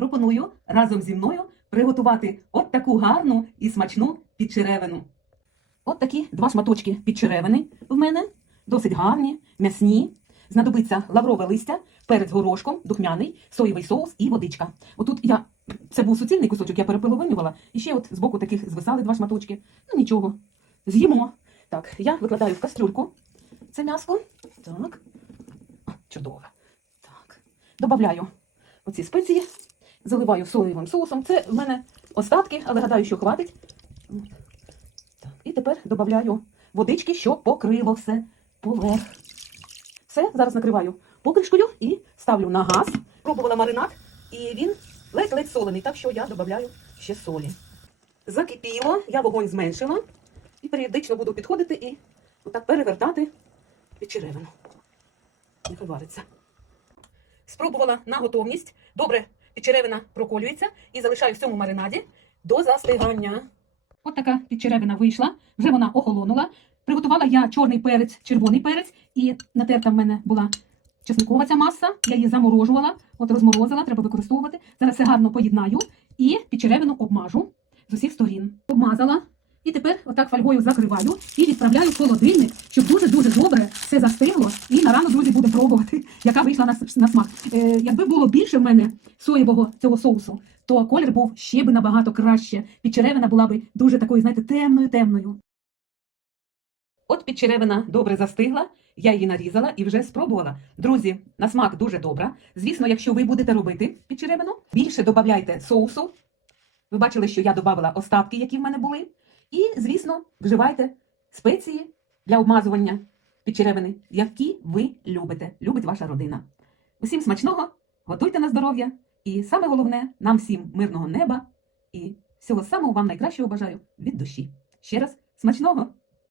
пропоную разом зі мною приготувати от таку гарну і смачну підчеревину. От такі два шматочки підчеревини в мене, досить гарні, м'ясні. Знадобиться лаврове листя, перець горошком, духмяний, соєвий соус і водичка. Отут я, це був суцільний кусочок, я переполовинювала, і ще от з боку таких звисали два шматочки. Ну нічого, з'їмо. Так, я викладаю в кастрюльку це м'ясо. Так. Чудово. Так. Добавляю оці спеції, заливаю соєвим соусом. Це в мене остатки, але гадаю, що хватить. І тепер додаю водички, щоб покрило все поверх. Все, зараз накриваю покришкою і ставлю на газ. Пробувала маринад, і він ледь-ледь солений, так що я додаю ще солі. Закипіло, я вогонь зменшила і періодично буду підходити і отак перевертати підчеревину. Нехай вариться. Спробувала на готовність. Добре, підчеревина проколюється і залишаю в цьому маринаді до застигання. От така підчеревина вийшла, вже вона охолонула. Приготувала я чорний перець, червоний перець, і натерта в мене була чесникова ця маса. Я її заморожувала, от розморозила, треба використовувати. Зараз все гарно поєднаю і підчеревину обмажу з усіх сторін. Обмазала. І тепер отак фольгою закриваю і відправляю в холодильник, щоб дуже-дуже добре все застигло. І на ранок, друзі, будемо пробувати, яка вийшла на, на смак. Е, якби було більше в мене соєвого цього соусу, то колір був ще би набагато краще. Підчеревина була би дуже такою, знаєте, темною, темною. От підчеревина добре застигла, я її нарізала і вже спробувала. Друзі, на смак дуже добра. Звісно, якщо ви будете робити підчеревину, більше додавайте соусу. Ви бачили, що я додавала остатки, які в мене були. І, звісно, вживайте спеції для обмазування підчеревини, які ви любите, любить ваша родина. Усім смачного, готуйте на здоров'я, і саме головне, нам всім мирного неба і всього самого вам найкращого бажаю від душі. Ще раз смачного!